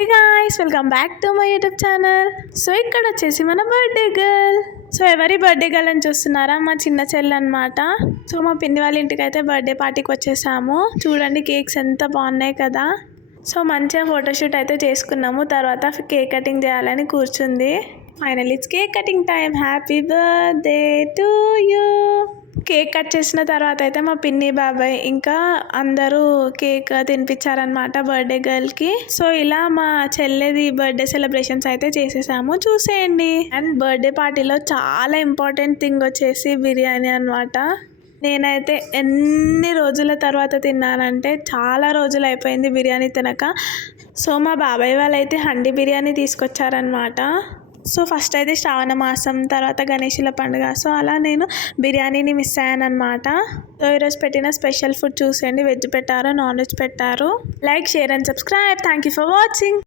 Hey guys, welcome back to my YouTube channel. So ఇక్కడ వచ్చేసి మన బర్త్డే గర్ల్. సో ఎవరి బర్త్డే గర్ల్ అని చూస్తున్నారా? మా చిన్న చెల్లి అనమాట. సో మా పిన్ని వాళ్ళ ఇంటికి అయితే బర్త్డే పార్టీకి వచ్చేసాము. చూడండి కేక్స్ ఎంత బాగున్నాయి కదా. సో మంచిగా ఫోటోషూట్ అయితే చేసుకున్నాము. తర్వాత కేక్ కటింగ్ చేయాలని కూర్చుంది. Final it's cake cutting time. Happy birthday to you. Cake cut చేసిన తర్వాత అయితే మా పిన్ని బాబాయ్ ఇంకా అందరూ కేక్ తినిపించారనమాట బర్త్డే గర్ల్కి. సో ఇలా మా చెల్లెది బర్త్డే సెలబ్రేషన్స్ అయితే చేసేసాము, చూసేయండి. అండ్ బర్త్డే పార్టీలో చాలా ఇంపార్టెంట్ థింగ్ వచ్చేసి బిర్యానీ అనమాట. నేనైతే ఎన్ని రోజుల తర్వాత తిన్నానంటే చాలా రోజులు అయిపోయింది బిర్యానీ తినక. సో మా బాబాయ్ వాళ్ళైతే హండీ బిర్యానీ తీసుకొచ్చారనమాట. సో ఫస్ట్ అయితే శ్రావణ మాసం, తర్వాత గణేషుల పండుగ. సో అలా నేను బిర్యానీని మిస్ అయ్యాను అనమాట. సో ఈరోజు పెట్టిన స్పెషల్ ఫుడ్ చూసేయండి. వెజ్ పెట్టారు, నాన్ వెజ్ పెట్టారు. Like, share and subscribe. Thank you for watching.